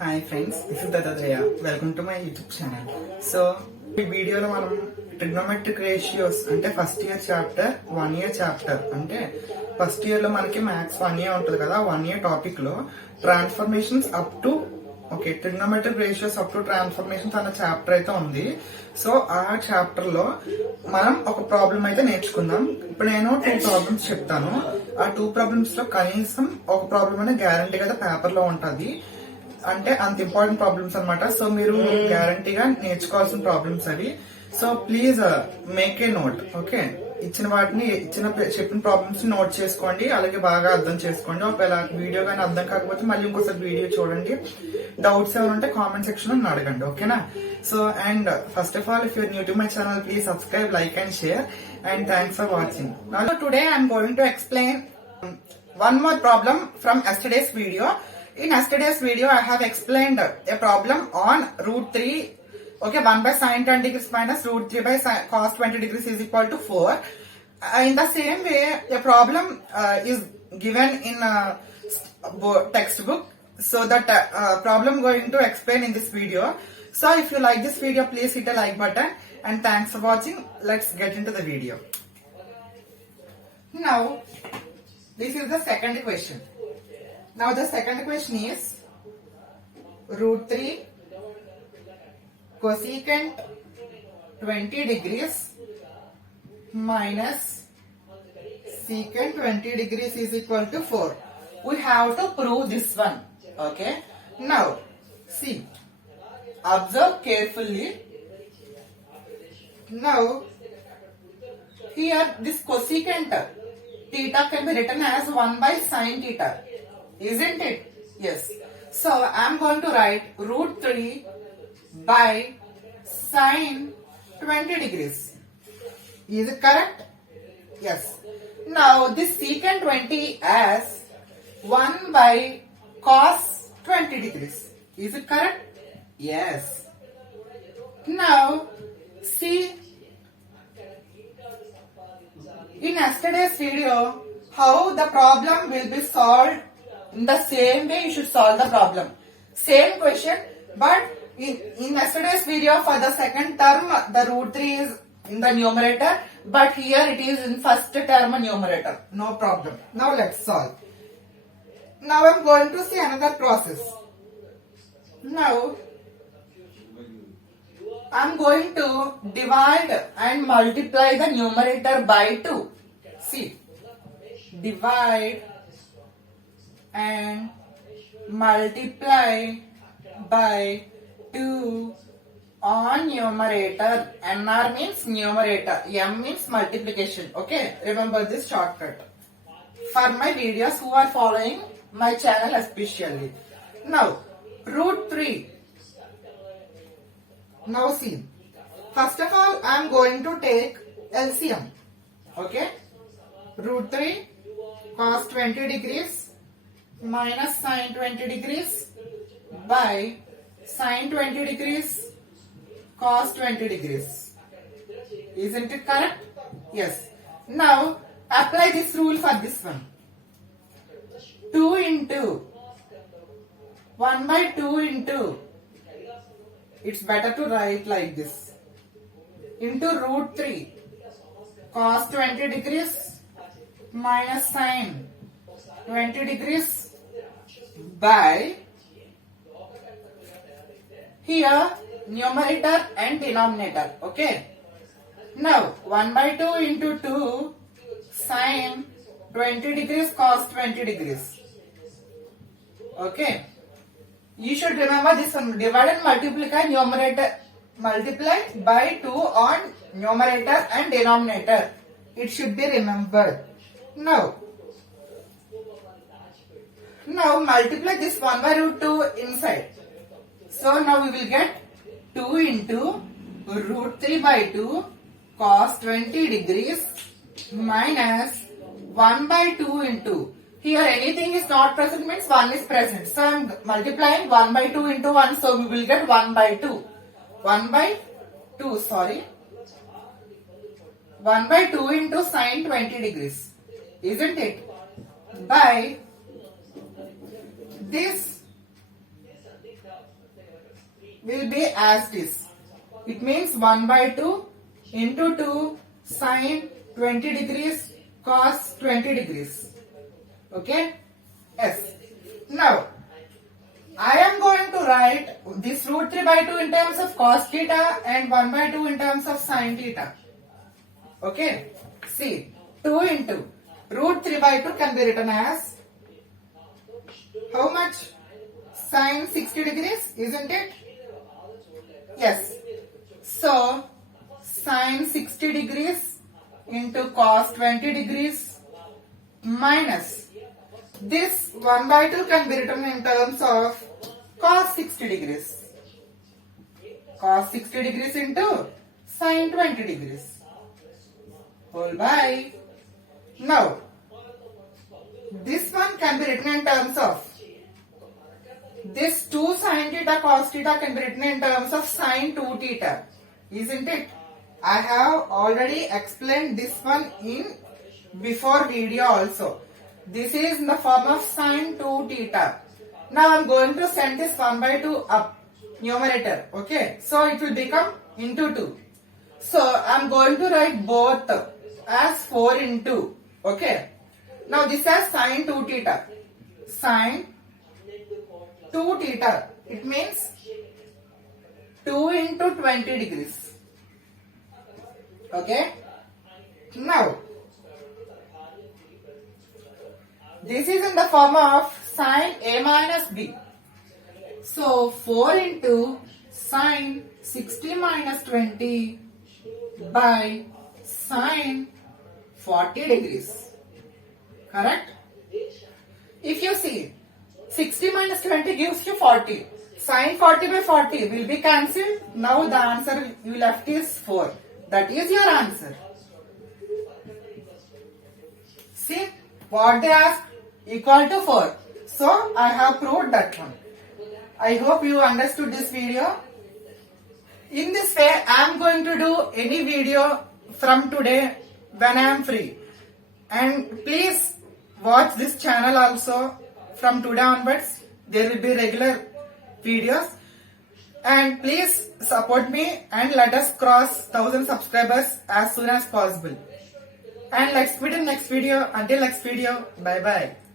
Hi friends, this is Dattatreya. Welcome to my YouTube channel. So ఈ వీడియోలో మనం trigonometric ratios అంటే first year chapter 1 year chapter అంటే first year లో మనకి మ్యాథ్స్ 1 ఇయర్ ఉంటుంది కదా. 1 ఇయర్ టాపిక్ లో transformations up to trigonometric ratios up to transformations అన్న చాప్టర్ అయితే ఉంది. సో ఆ చాప్టర్ లో మనం ఒక ప్రాబ్లం అయితే నేర్చుకుందాం. ఇప్పుడు నేను 2 ప్రాబ్లమ్స్ చెప్తాను. ఆ 2 ప్రాబ్లమ్స్ లో కనీసం ఒక ప్రాబ్లం అనేది గ్యారంటీ కదా పేపర్ లో ఉంటది. అంటే అంత ఇంపార్టెంట్ ప్రాబ్లమ్స్ అన్నమాట. సో మీరు గ్యారంటీగా నేర్చుకోవాల్సిన ప్రాబ్లమ్స్ అవి. So please make a note. Okay, చెప్పిన ప్రాబ్లమ్స్ నోట్ చేసుకోండి, అలాగే బాగా అర్థం చేసుకోండి. ఒకవేళ వీడియో కానీ అర్థం కాకపోతే మళ్ళీ ఇంకోసారి వీడియో చూడండి. డౌట్స్ ఏమైనా ఉంటే కామెంట్ సెక్షన్ లో అడగండి, ఓకేనా? So and first of all, if you're new to my channel, please subscribe, like and share, and thanks for watching. Now today I am going to explain one more problem from yesterday's video. In yesterday's video I have explained a problem on root 3. Okay, 1 by sin 10 degrees minus root 3 by cos 20 degrees is equal to 4. In the same way, a problem is given in textbook. So that problem going to explain in this video. So if you like this video, please hit a like button, and thanks for watching. Let's get into the video. Now, this is the second question. Now the second question is root 3 cosecant 20 degrees minus secant 20 degrees is equal to 4. We have to prove this one. Okay. Now, see. Observe carefully. Now, here this cosecant theta can be written as 1 by sin theta. Isn't it? Yes. So, I am going to write root 3 by sin 20 degrees. Is it correct? Yes. Now, this secant 20 as 1 by cos 20 degrees. Is it correct? Yes. Now, see, in yesterday's video, how the problem will be solved. In the same way, you should solve the problem. Same question, but in yesterday's video, for the second term, the root 3 is in the numerator, but here it is in first term numerator. No problem. Now let's solve. Now I'm going to see another process. Now, I'm going to divide and multiply the numerator by 2. See, divide and multiply by 2 on numerator. NR means numerator, M means multiplication. Okay, remember this shortcut for my videos who are following my channel especially. Now, root 3. Now see, first of all I am going to take LCM. Okay, root 3 cos 20 degrees minus sin 20 degrees by sin 20 degrees cos 20 degrees. Isn't it correct? Yes. Now apply this rule for this one. 2 into 1 by 2 into, it's better to write like this, into root 3 cos 20 degrees minus sin 20 degrees by, here numerator and denominator. Okay. Now 1 by 2 into 2 sin 20 degrees cos 20 degrees. Okay. You should remember this one. Divide and multiply numerator, multiply by 2 on numerator and denominator. It should be remembered. Now multiply this 1 by root 2 inside. So now we will get 2 into root 3 by 2 cos 20 degrees minus 1 by 2 into, here anything is not present means 1 is present. So I am multiplying 1 by 2 into 1, so we will get 1 by 2. 1 by 2, sorry. 1 by 2 into sin 20 degrees. Isn't it? By this will be as this. It means 1 by 2 into 2 sine 20 degrees cos 20 degrees. Okay? Yes. Now, I am going to write this root 3 by 2 in terms of cos theta and 1 by 2 in terms of sin theta. Okay? See, 2 into root 3 by 2 can be written as how much? Sin 60 degrees, isn't it? Yes. So, sin 60 degrees into cos 20 degrees minus this 1 by 2 can be written in terms of cos 60 degrees. Cos 60 degrees into sin 20 degrees. Whole by. Now, this one can be written in terms of this 2 sin theta cos theta can be written in terms of sin 2 theta. Isn't it? I have already explained this one in before video also. This is in the form of sin 2 theta. Now I am going to send this 1 by 2 up numerator. Okay. So it will become into 2. So I am going to write both as 4 into. Okay. Now this is sin 2 theta. Sin 2 theta. It means 2 into 20 degrees. Okay. Now, this is in the form of sin A minus B. So, 4 into sin 60 minus 20 by sin 40 degrees. Correct? If you see, 60 minus 20 gives you 40. Sin 40 by 40 will be cancelled. Now the answer you left is 4. That is your answer. See what they ask? Equal to 4. So I have proved that one. I hope you understood this video. In this way I am going to do any video from today when I am free. And please watch this channel also from today onwards. There will be regular videos. And please support me and let us cross 1000 subscribers as soon as possible. And let's meet in next video. Until next video, bye bye.